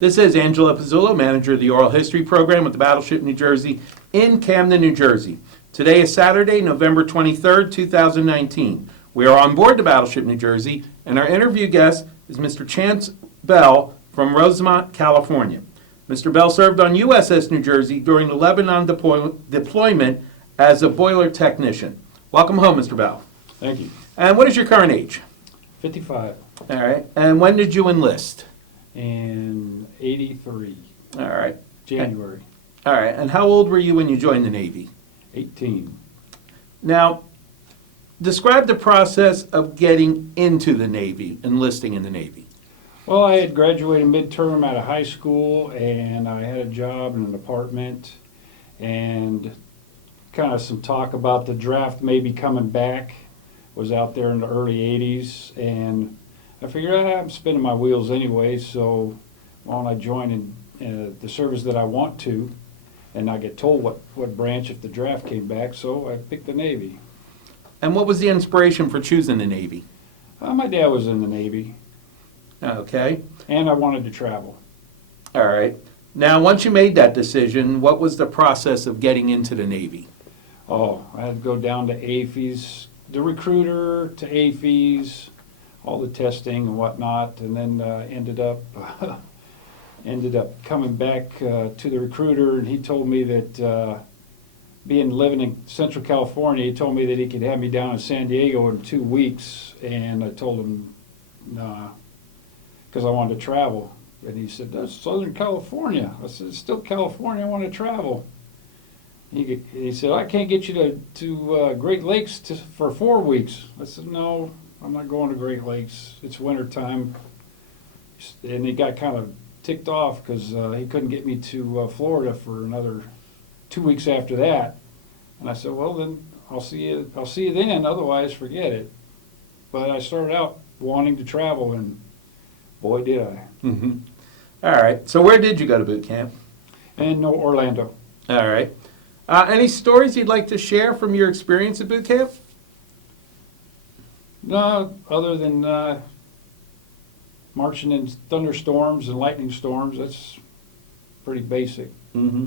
This is Angela Pizzullo, manager of the Oral History Program with the Battleship New Jersey in Camden, New Jersey. Today is Saturday, November 23rd, 2019. We are on board the Battleship New Jersey, and our interview guest is Mr. Chance Bell from Rosemont, California. Mr. Bell served on USS New Jersey during the Lebanon deployment as a boiler technician. Welcome home, Mr. Bell. Thank you. And what is your current age? 55 All right. And when did you enlist? in 83, All right. January. All right. And how old were you when you joined the Navy? 18. Now, describe the process of getting into the Navy, enlisting in the Navy. Well, I had graduated midterm out of high school, and I had a job in an apartment, and kind of some talk about the draft maybe coming back was out there in the early 80s, and I figured I'm spinning my wheels anyway, so why don't I join in the service that I want to, and not get told what branch if the draft came back, so I picked the Navy. And what was the inspiration for choosing the Navy? My dad was in the Navy, Okay. and I wanted to travel. All right. Now, once you made that decision, what was the process of getting into the Navy? Oh, I had to go down to AFES, the recruiter to AFES, all the testing and whatnot, and then ended up coming back to the recruiter, and he told me that living in Central California, he told me that he could have me down in San Diego in 2 weeks, and I told him nah, because I wanted to travel. And he said, "That's Southern California." I said, "It's still California, I want to travel." He said, "I can't get you to Great Lakes for 4 weeks." I said, "No, I'm not going to Great Lakes. It's winter time." And he got kind of ticked off because he couldn't get me to Florida for another 2 weeks after that. And I said, "Well, then I'll see you then. Otherwise, forget it." But I started out wanting to travel, and boy, did I. Mm-hmm. All right. So where did you go to boot camp? And no, Orlando. All right. Any stories you'd like to share from your experience at boot camp? No, other than marching in thunderstorms and lightning storms. That's pretty basic. Mm-hmm.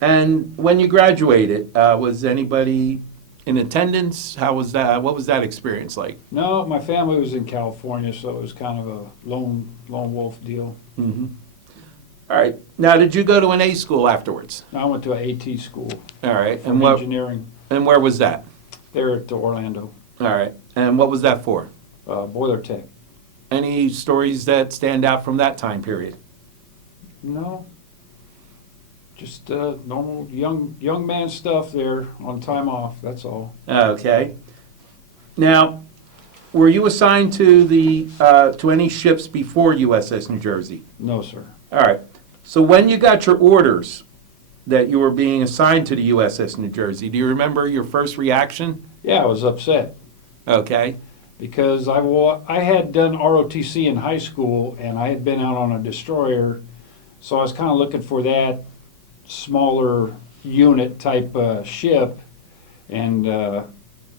And when you graduated, was anybody in attendance? How was that? What was that experience like? No, my family was in California, so it was kind of a lone wolf deal. Mm-hmm. All right. Now, did you go to an A school afterwards? I went to an AT school. All right. And engineering. And where was that? There at Orlando. All right. And what was that for? Boiler tech. Any stories that stand out from that time period? No. Just normal young man stuff there on time off. That's all. Okay. Now, were you assigned to to any ships before USS New Jersey? No, sir. All right. So when you got your orders that you were being assigned to the USS New Jersey, do you remember your first reaction? Yeah, I was upset. Okay. Because I had done ROTC in high school, and I had been out on a destroyer, so I was kind of looking for that smaller unit type ship. And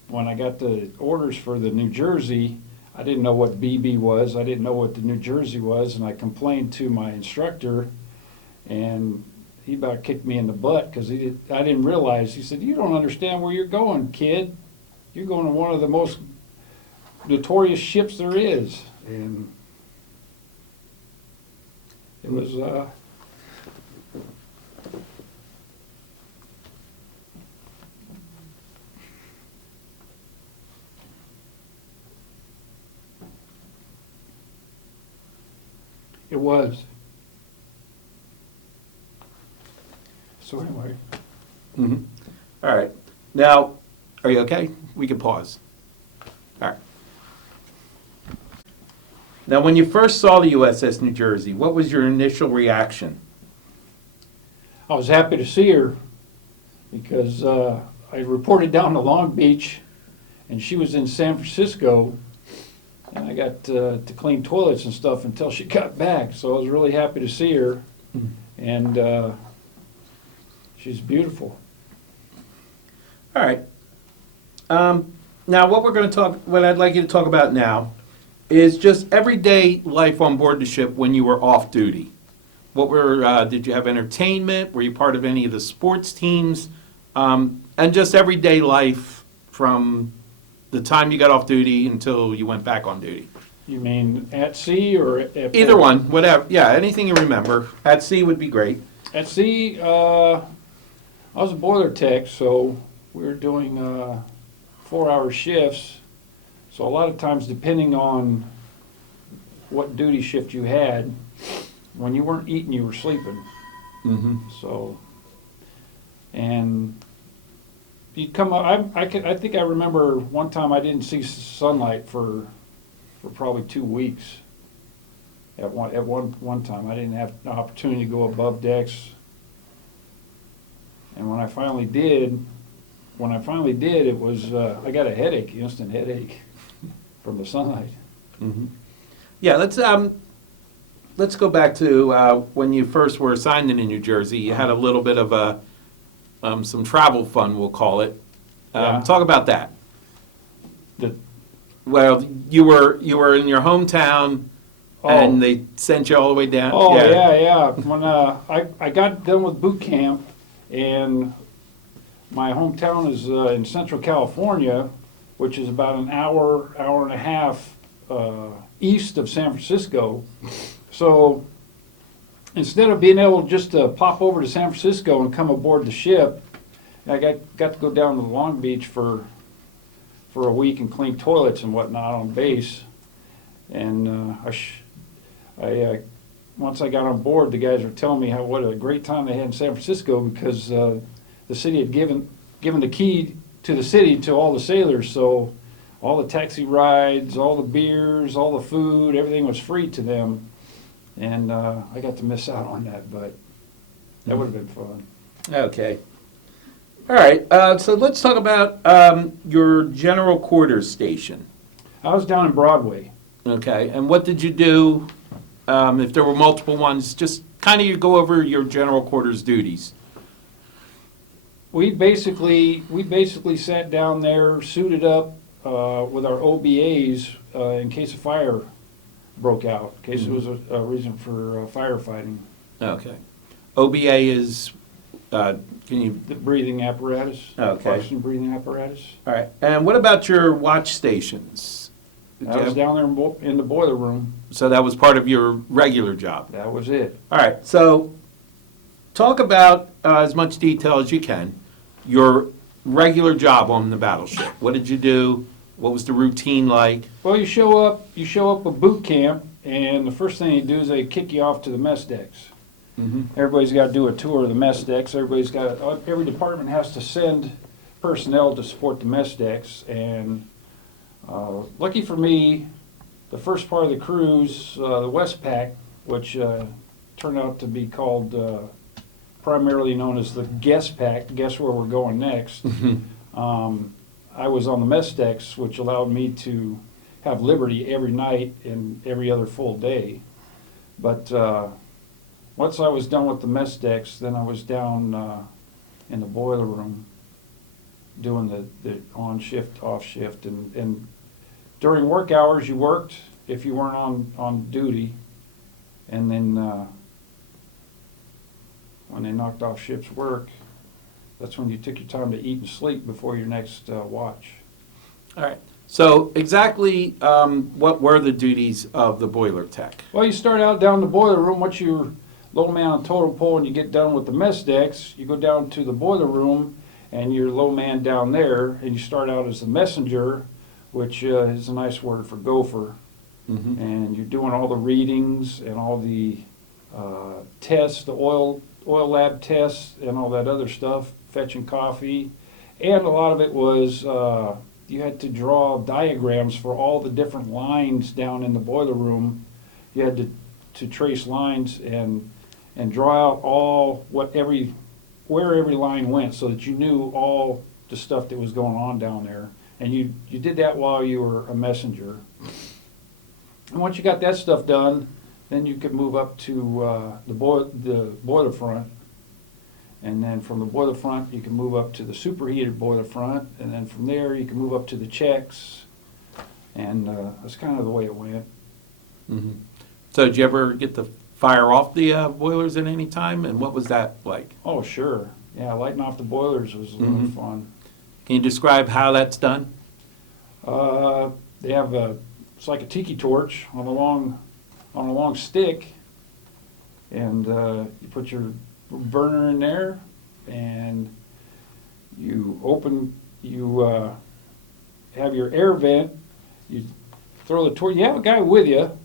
when I got the orders for the New Jersey, I didn't know what BB was. I didn't know what the New Jersey was, and I complained to my instructor, and he about kicked me in the butt because I didn't realize. He said, "You don't understand where you're going, kid. You're going to one of the most notorious ships there is." And it was it was. So anyway. Mm-hmm. All right. Now, are you okay? We can pause. All right. Now, when you first saw the USS New Jersey, what was your initial reaction? I was happy to see her because I reported down to Long Beach, and she was in San Francisco, and I got to clean toilets and stuff until she got back. So I was really happy to see her, and she's beautiful. All right. Now, what I'd like you to talk about now is just everyday life on board the ship when you were off duty. Did you have entertainment? Were you part of any of the sports teams? And just everyday life from the time you got off duty until you went back on duty. You mean at sea or at Either port? one, whatever. Yeah, anything you remember. At sea would be great. At sea, I was a boiler tech, so we were doing 4-hour shifts. So a lot of times, depending on what duty shift you had, when you weren't eating, you were sleeping. Mm-hmm. So, and you'd come up. I think I remember one time I didn't see sunlight for probably 2 weeks. At one time, I didn't have an opportunity to go above decks. And when I finally did, it was I got a headache, instant headache, from the sunlight. Mm-hmm. Yeah, let's go back to when you first were assigned in New Jersey. You had a little bit of some travel fun, we'll call it. Yeah. Talk about that. The- Well, you were in your hometown, and they sent you all the way down. Oh yeah. When I got done with boot camp, and my hometown is in Central California, which is about an hour and a half east of San Francisco. So instead of being able just to pop over to San Francisco and come aboard the ship, I got to go down to Long Beach for a week and clean toilets and whatnot on base. And once I got on board, the guys were telling me what a great time they had in San Francisco, because the city had given the key to the city to all the sailors. So all the taxi rides, all the beers, all the food, everything was free to them. And I got to miss out on that, but that would have been fun. Okay. All right. So let's talk about your general quarters station. I was down in Broadway. Okay. And what did you do? If there were multiple ones, just kind of you go over your general quarters duties. We basically sat down there, suited up with our OBAs in case a fire broke out, in case it was a reason for firefighting. Okay. OBA is, can you? The breathing apparatus. Okay. Oxygen breathing apparatus. All right. And what about your watch stations? Did I you was have- down there in the boiler room. So that was part of your regular job. That was it. All right. So talk about as much detail as you can your regular job on the battleship. What did you do? What was the routine like? Well, you show up at boot camp, and the first thing you do is they kick you off to the mess decks. Mm-hmm. Everybody's got to do a tour of the mess decks. Every department has to send personnel to support the mess decks. And lucky for me, the first part of the cruise, the Westpac, which turned out to be called primarily known as the Guest Pack, guess where we're going next. I was on the mess decks, which allowed me to have liberty every night and every other full day. But once I was done with the mess decks, then I was down in the boiler room doing the on shift, off shift. And during work hours, you worked if you weren't on duty. And then when they knocked off ship's work, that's when you took your time to eat and sleep before your next watch. All right. So exactly what were the duties of the boiler tech? Well, you start out down the boiler room. Once you're low man on totem pole and you get done with the mess decks, you go down to the boiler room and you're low man down there, and you start out as the messenger, which is a nice word for gopher. Mm-hmm. And you're doing all the readings and all the tests, the oil lab tests and all that other stuff, fetching coffee. And a lot of it was you had to draw diagrams for all the different lines down in the boiler room. You had to trace lines and draw out where every line went, so that you knew all the stuff that was going on down there. And you did that while you were a messenger. And once you got that stuff done, then you could move up to the boiler front. And then from the boiler front, you can move up to the superheated boiler front. And then from there, you can move up to the checks. And that's kind of the way it went. Mm-hmm. So did you ever get the fire off the boilers at any time? And what was that like? Oh, sure. Yeah, lighting off the boilers was a lot of fun. Can you describe how that's done? They have it's like a tiki torch on a long stick, and you put your burner in there, and you have your air vent. You throw the torch. You have a guy with you,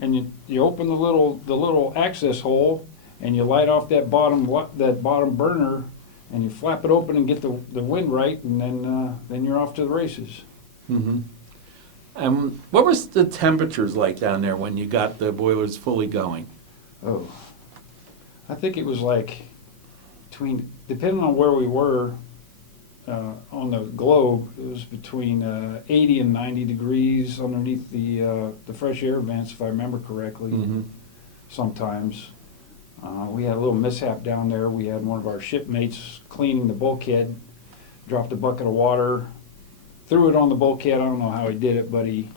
and you open the little access hole, and you light off that bottom burner, and you flap it open and get the wind right, and then you're off to the races. What was the temperatures like down there when you got the boilers fully going? Oh, I think it was like depending on where we were on the globe, it was between 80 and 90 degrees underneath the fresh air vents, if I remember correctly. Sometimes. We had a little mishap down there. We had one of our shipmates cleaning the bulkhead, dropped a bucket of water, threw it on the bulkhead. I don't know how he did it, but he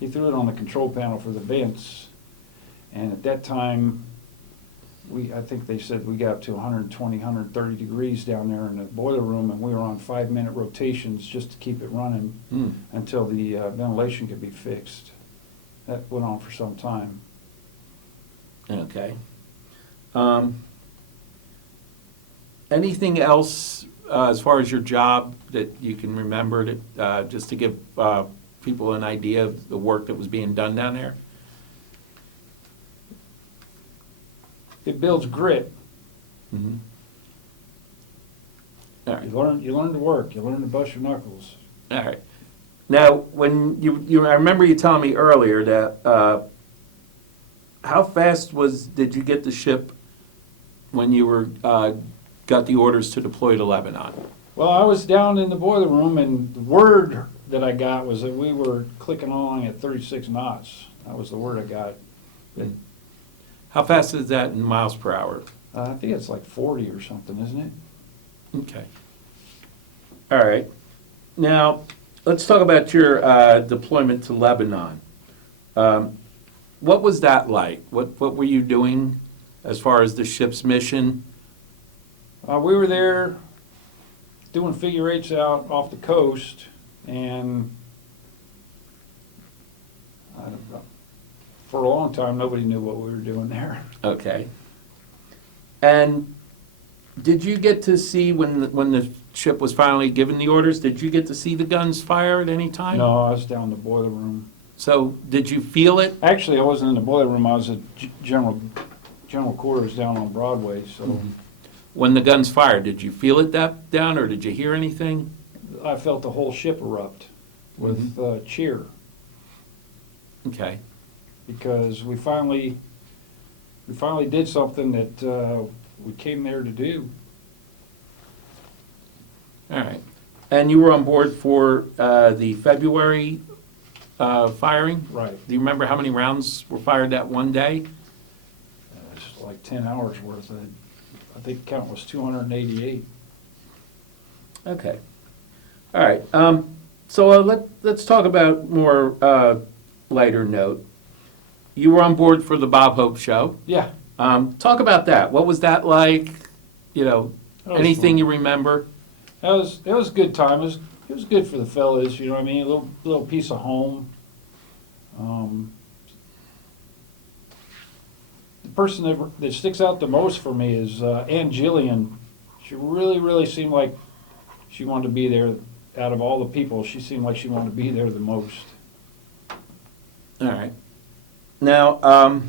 threw it on the control panel for the vents. And at that time, I think they said we got up to 120, 130 degrees down there in the boiler room, and we were on 5-minute rotations just to keep it running until the ventilation could be fixed. That went on for some time. Okay. Anything else as far as your job that you can remember that just to give people an idea of the work that was being done down there? It builds grit. All right. You learn to work. You learn to bust your knuckles. All right. Now, when I remember you telling me earlier that how fast did you get the ship when you were got the orders to deploy to Lebanon? Well, I was down in the boiler room, and the word that I got was that we were clicking along at 36 knots. That was the word I got. How fast is that in miles per hour? I think it's like 40 or something, isn't it? Okay. All right. Now, let's talk about your deployment to Lebanon. What was that like? What were you doing as far as the ship's mission? We were there doing figure eights out off the coast, and I don't know, for a long time nobody knew what we were doing there. Okay. And did you get to see when the ship was finally given the orders? Did you get to see the guns fire at any time? No, I was down in the boiler room. So did you feel it? Actually, I wasn't in the boiler room. I was at general quarters down on Broadway. So When the guns fired, did you feel it down, or did you hear anything? I felt the whole ship erupt with cheer, Okay. because we finally did something that we came there to do. All right. And you were on board for the February firing? Right. Do you remember how many rounds were fired that one day? It's like 10 hours worth. I think the count was 288. Okay. All right. So let's talk about more lighter note. You were on board for the Bob Hope show. Yeah. Talk about that. What was that like? You know, That was anything fun. you remember? It was a good time. It was good for the fellas, you know what I mean? A little piece of home. The person that sticks out the most for me is Ann Jillian. She really seemed like she wanted to be there. Out of all the people, she seemed like she wanted to be there the most. All right. Now,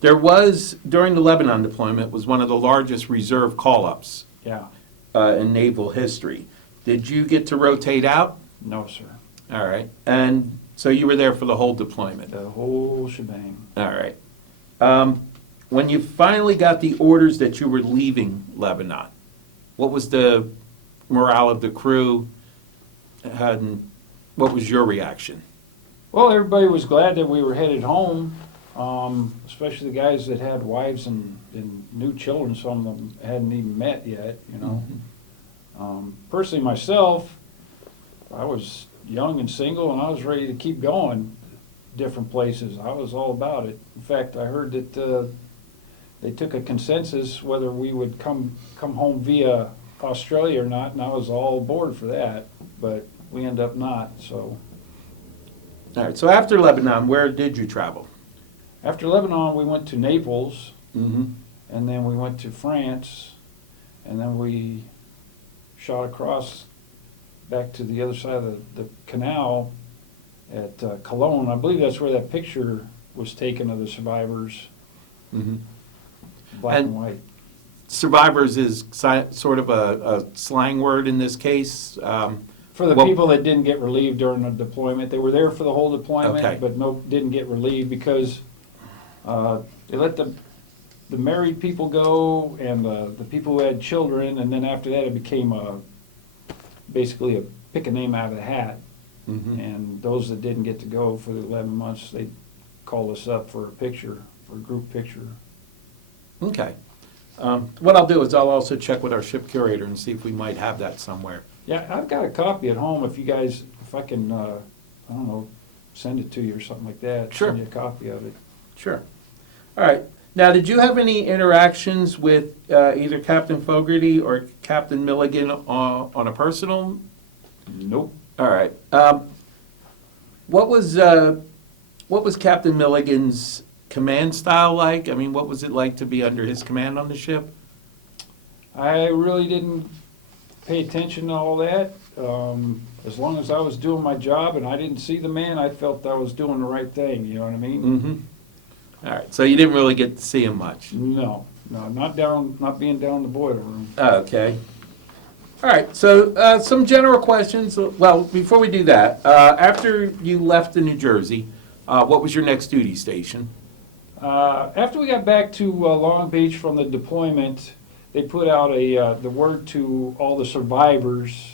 there was, during the Lebanon deployment, was one of the largest reserve call-ups Yeah. in naval history. Did you get to rotate out? No, sir. All right. And so you were there for the whole deployment? The whole shebang. All right. When you finally got the orders that you were leaving Lebanon, what was the morale of the crew? And what was your reaction? Well, everybody was glad that we were headed home, especially the guys that had wives and new children. Some of them hadn't even met yet, you know. Personally, myself, I was young and single, and I was ready to keep going different places. I was all about it. In fact, I heard that they took a consensus whether we would come home via Australia or not, and I was all aboard for that, but we ended up not, so. All right, so after Lebanon, where did you travel? After Lebanon, we went to Naples, Mm-hmm. and then we went to France, and then we shot across back to the other side of the canal at Cologne. I believe that's where that picture was taken of the survivors, Mm-hmm. black And- and white. Survivors is sort of a slang word in this case. For the Well- people that didn't get relieved during the deployment, they were there for the whole deployment, Okay. but didn't get relieved because they let the married people go and the people who had children, and then after that it became basically a pick a name out of the hat. Mhm. And those that didn't get to go for the 11 months, they called us up for a picture, for a group picture. Okay. What I'll do is I'll also check with our ship curator and see if we might have that somewhere. Yeah, I've got a copy at home if you guys, if I can, I don't know, send it to you or something like that. Sure. Send you a copy of it. Sure. All right. Now, did you have any interactions with either Captain Fogarty or Captain Milligan on a personal? Nope. All right. What was Captain Milligan's command style like? I mean, what was it like to be under his command on the ship? I really didn't pay attention to all that. As long as I was doing my job and I didn't see the man, I felt I was doing the right thing, you know what I mean? Mm-hmm. All right. So you didn't really get to see him much. No, not being down in the boiler room. Okay. All right, so some general questions. Well, before we do that, after you left the New Jersey, what was your next duty station? After we got back to Long Beach from the deployment, they put out the word to all the survivors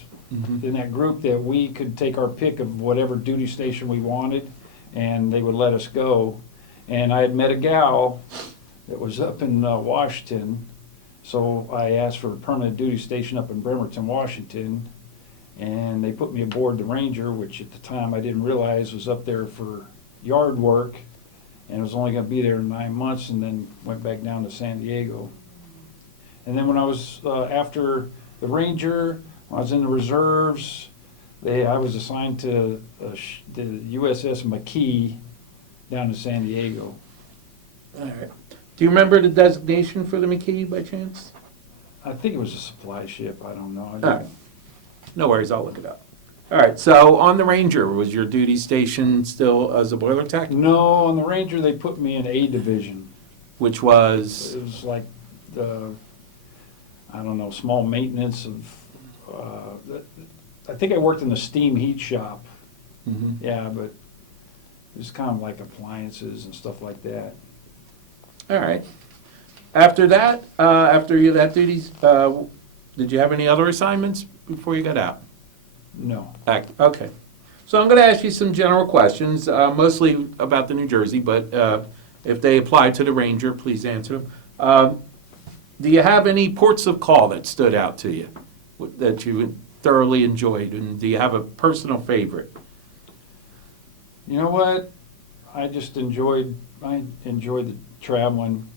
in that group that we could take our pick of whatever duty station we wanted, and they would let us go. And I had met a gal that was up in Washington, so I asked for a permanent duty station up in Bremerton, Washington, and they put me aboard the Ranger, which at the time I didn't realize was up there for yard work, and was only going to be there 9 months, and then went back down to San Diego. And then when I was after the Ranger, when I was in the reserves, I was assigned to the USS McKee down in San Diego. All right. Do you remember the designation for the McKee by chance? I think it was a supply ship. I don't know. All right. No worries, I'll look it up. All right, so on the Ranger, was your duty station still as a boiler tech? No, on the Ranger they put me in A division. Which was, It was like I don't know, small maintenance of. I think I worked in the steam heat shop. Mhm. Yeah, but it was kind of like appliances and stuff like that. All right. After that, after you that duties, did you have any other assignments before you got out? No. Okay. So I'm going to ask you some general questions, mostly about the New Jersey, but if they apply to the Ranger, please answer them. Do you have any ports of call that stood out to you, that you thoroughly enjoyed, and do you have a personal favorite? You know what? I enjoyed the traveling.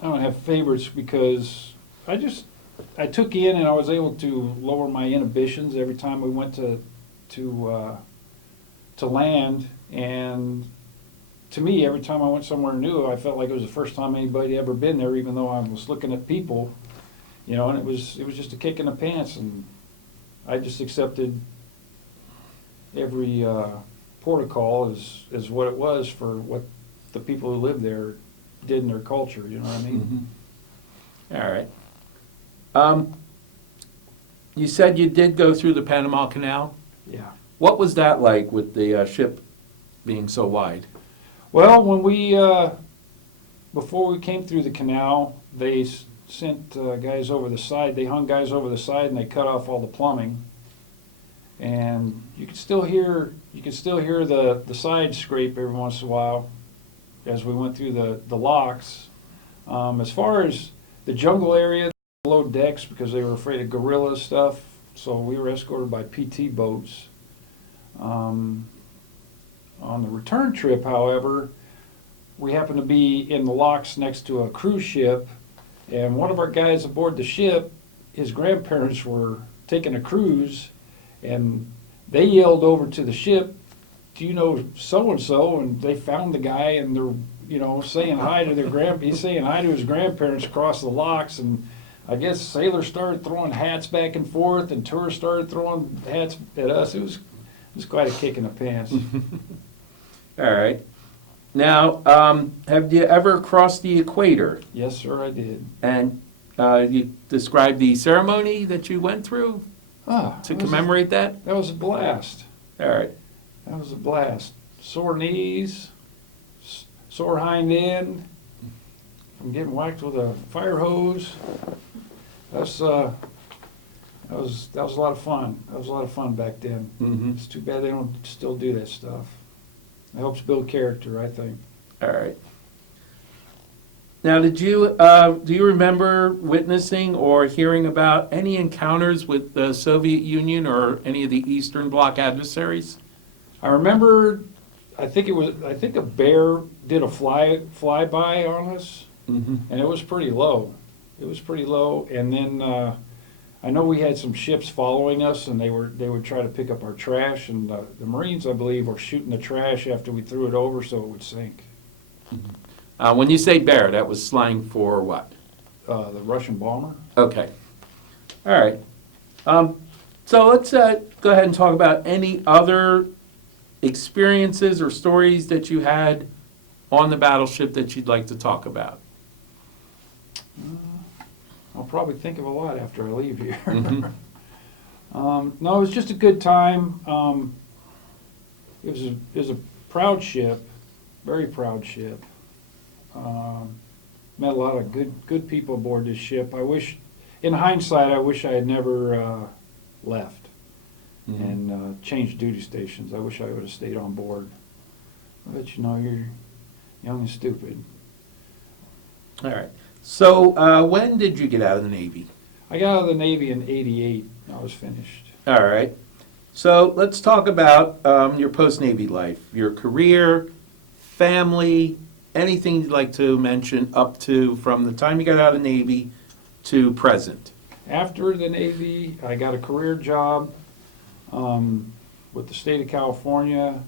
I don't have favorites because I took in and I was able to lower my inhibitions every time we went to land, and to me, every time I went somewhere new, I felt like it was the first time anybody ever been there, even though I was looking at people, you know, and it was just a kick in the pants, and I just accepted every protocol as what it was for what the people who lived there did in their culture, you know what I mean? Mhm. All right. You said you did go through the Panama Canal. Yeah. What was that like with the ship being so wide? Well, when before we came through the canal, they sent guys over the side. They hung guys over the side and they cut off all the plumbing. And you could still hear the side scrape every once in a while as we went through the locks. As far as the jungle area, below decks because they were afraid of guerrilla stuff, so we were escorted by PT boats. On the return trip, however, we happened to be in the locks next to a cruise ship, and one of our guys aboard the ship, his grandparents were taking a cruise, and they yelled over to the ship, "Do you know so-and-so?" And they found the guy, and they're, saying hi to he's saying hi to his grandparents across the locks, and I guess sailors started throwing hats back and forth, and tourists started throwing hats at us. It was quite a kick in the pants. All right. Now, have you ever crossed the equator? Yes, sir, I did. And you describe the ceremony that you went through to commemorate that? That was a blast. All right. That was a blast. Sore knees, sore hind end, from getting whacked with a fire hose. That was a lot of fun. That was a lot of fun back then. Mm-hmm. It's too bad they don't still do that stuff. It helps build character, I think. All right. Now, do you remember witnessing or hearing about any encounters with the Soviet Union or any of the Eastern Bloc adversaries? I remember, I think a bear did a flyby on us, Mm-hmm. and it was pretty low. It was pretty low, and then I know we had some ships following us, and they would try to pick up our trash, and the Marines, I believe, were shooting the trash after we threw it over so it would sink. When you say bear, that was slang for what? The Russian bomber. Okay. All right. So let's go ahead and talk about any other experiences or stories that you had on the battleship that you'd like to talk about. I'll probably think of a lot after I leave here. Mhm. No, it was just a good time. It was a proud ship, very proud ship. Met a lot of good people aboard this ship. In hindsight, I wish I had never left Mhm. and changed duty stations. I wish I would have stayed on board. But you're young and stupid. All right. So when did you get out of the Navy? I got out of the Navy in '88. I was finished. All right. So let's talk about your post-Navy life, your career, family, anything you'd like to mention up to from the time you got out of the Navy to present. After the Navy, I got a career job with the state of California.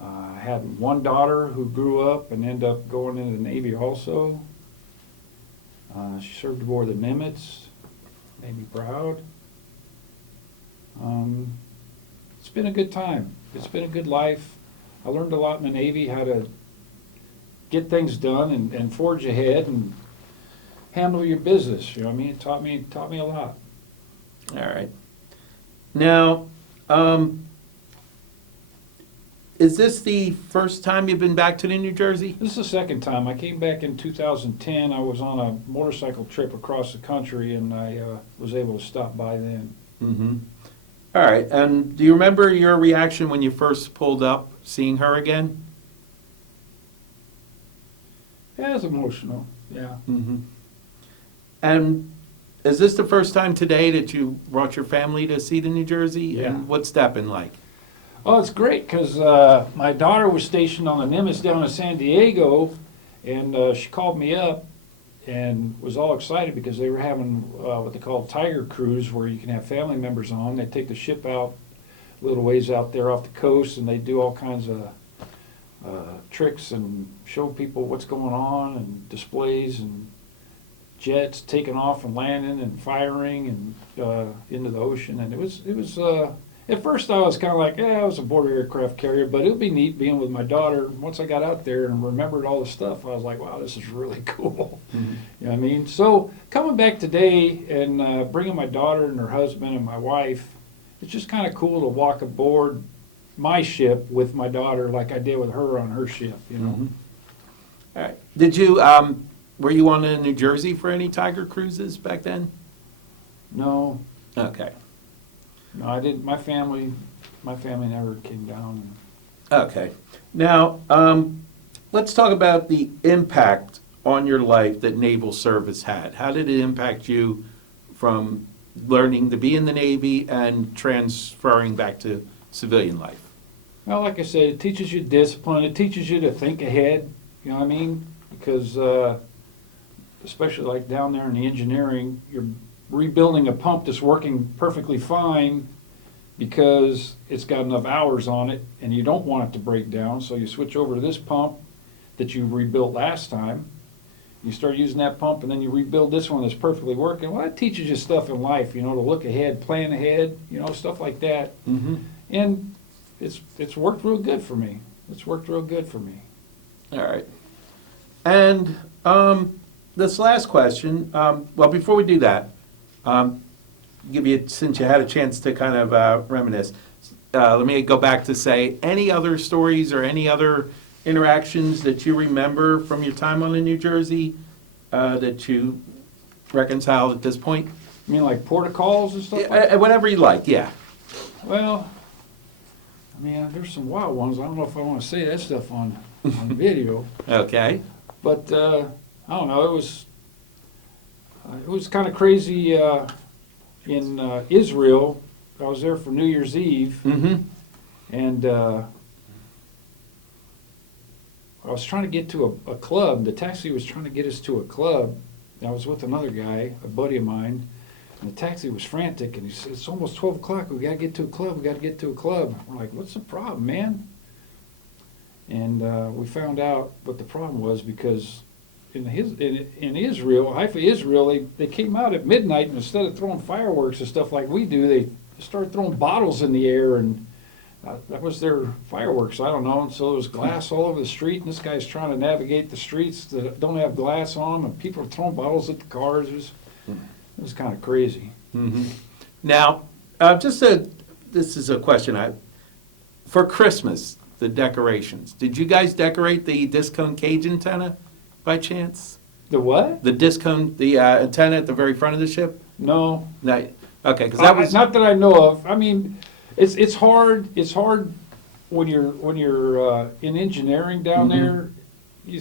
I had one daughter who grew up and ended up going into the Navy also. She served aboard the Nimitz, made me proud. It's been a good time. It's been a good life. I learned a lot in the Navy, how to get things done and forge ahead and handle your business. You know what I mean? It taught me a lot. All right. Now, is this the first time you've been back to New Jersey? This is the second time. I came back in 2010. I was on a motorcycle trip across the country, and I was able to stop by then. Mm-hmm. All right. And do you remember your reaction when you first pulled up, seeing her again? Yeah, it was emotional. Yeah. Mm-hmm. And is this the first time today that you brought your family to see the New Jersey? Yeah. And what's that been like? Oh, it's great because my daughter was stationed on the Nimitz down in San Diego, and she called me up and was all excited because they were having what they call Tiger Cruise, where you can have family members on. They take the ship out a little ways out there off the coast, and they do all kinds of tricks and show people what's going on, and displays and jets taking off and landing and firing and into the ocean. And it was at first I was kind of like, yeah, I was a border aircraft carrier, but it would be neat being with my daughter. Once I got out there and remembered all the stuff, I was like, wow, this is really cool. Mm-hmm. You know what I mean? So coming back today and bringing my daughter and her husband and my wife, it's just kind of cool to walk aboard my ship with my daughter like I did with her on her ship, you know. Mm-hmm. All right. Did you, were you on New Jersey for any Tiger cruises back then? No, Okay. no, I didn't. My family never came down. Okay. Now, let's talk about the impact on your life that naval service had. How did it impact you from learning to be in the Navy and transferring back to civilian life? Well, like I said, it teaches you discipline. It teaches you to think ahead. you know what I mean? Because especially like down there in the engineering, you're rebuilding a pump that's working perfectly fine because it's got enough hours on it and you don't want it to break down, so you switch over to this pump that you rebuilt last time. You start using that pump and then you rebuild this one that's perfectly working. Well, that teaches you stuff in life, you know, to look ahead, plan ahead, you know, stuff like that. Mm-hmm. And it's worked real good for me. It's worked real good for me. All right. And this last question, well, before we do that, give you, since you had a chance to kind of reminisce, let me go back to say, any other stories or any other interactions that you remember from your time on the New Jersey that you reconciled at this point? You mean like protocols and stuff like that? Whatever you like, yeah. Well, I mean, there's some wild ones. I don't know if I want to say that stuff on video. Okay. But I don't know. It was kind of crazy in Israel. I was there for New Year's Eve, Mm-hmm. and I was trying to get to a club. The taxi was trying to get us to a club. I was with another guy, a buddy of mine, and the taxi was frantic. And he said, "It's almost 12 o'clock. We got to get to a club. We got to get to a club." We're like, "What's the problem, man?" And we found out what the problem was, because in Israel, Haifa, Israel, they came out at midnight, and instead of throwing fireworks and stuff like we do, they started throwing bottles in the air, and that was their fireworks. I don't know. And so there was glass all over the street, and this guy's trying to navigate the streets that don't have glass on them, and people are throwing bottles at the cars. It was kind of crazy. Mm-hmm. Now, this is a question. For Christmas, the decorations, did you guys decorate the discone cage antenna by chance? The what? The discone, the antenna at the very front of the ship? No. No. Okay, because that was... Not that I know of. I mean, it's hard. It's hard when you're in engineering down Mhm. there.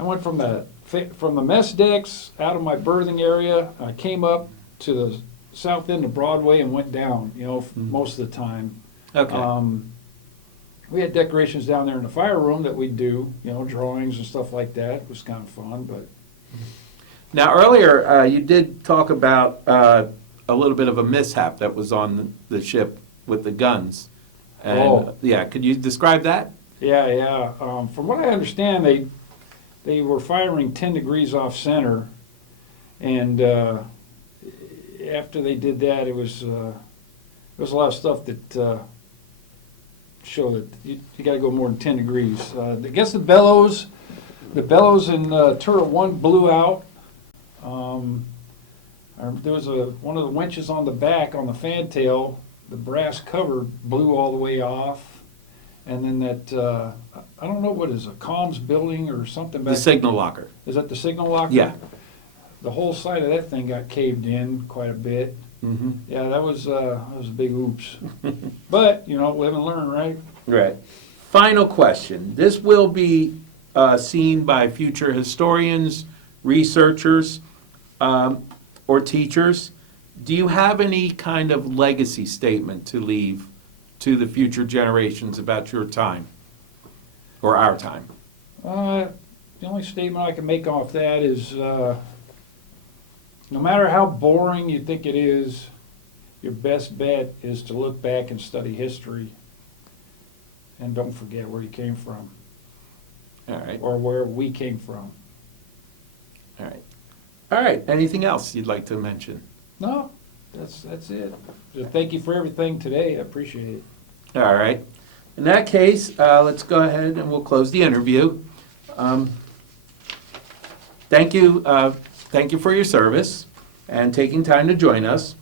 I went from the mess decks out of my berthing area. I came up to the south end of Broadway and went down. You know, most of the time. Okay. We had decorations down there in the fire room that we'd do. You know, drawings and stuff like that. It was kind of fun, but. Now, earlier, you did talk about a little bit of a mishap that was on the ship with the guns. And, yeah, could you describe that? Yeah. From what I understand, they were firing 10 degrees off center, and after they did that, it was a lot of stuff that showed that you got to go more than 10 degrees. I guess the bellows in turret 1 blew out. There was one of the winches on the back on the fantail. The brass cover blew all the way off, and then that I don't know what is a comms building or something back. The signal locker. Is that the signal locker? Yeah. The whole side of that thing got caved in quite a bit. Mm-hmm. Yeah, that was a big oops. But you know, live and learn, right? Right. Final question. This will be seen by future historians, researchers, or teachers. Do you have any kind of legacy statement to leave to the future generations about your time or our time? The only statement I can make off that is, no matter how boring you think it is, your best bet is to look back and study history, and don't forget where you came from. All right. Or where we came from. All right. All right. Anything else you'd like to mention? No, that's it. So thank you for everything today. I appreciate it. All right. In that case, let's go ahead and we'll close the interview. Thank you for your service and taking time to join us.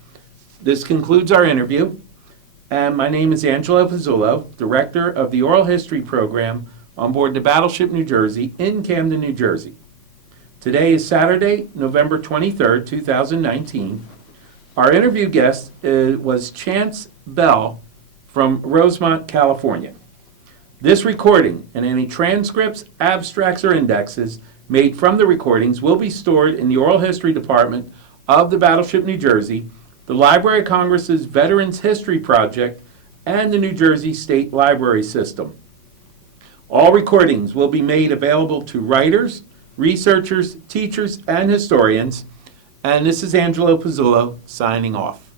This concludes our interview. And my name is Angelo Pizzullo, Director of the Oral History Program on board the Battleship New Jersey in Camden, New Jersey. Today is Saturday, November 23rd, 2019. Our interview guest was Chance Bell from Rosemont, California. This recording and any transcripts, abstracts, or indexes made from the recordings will be stored in the Oral History Department of the Battleship New Jersey, the Library of Congress's Veterans History Project, and the New Jersey State Library System. All recordings will be made available to writers, researchers, teachers, and historians. And this is Angelo Pizzullo signing off.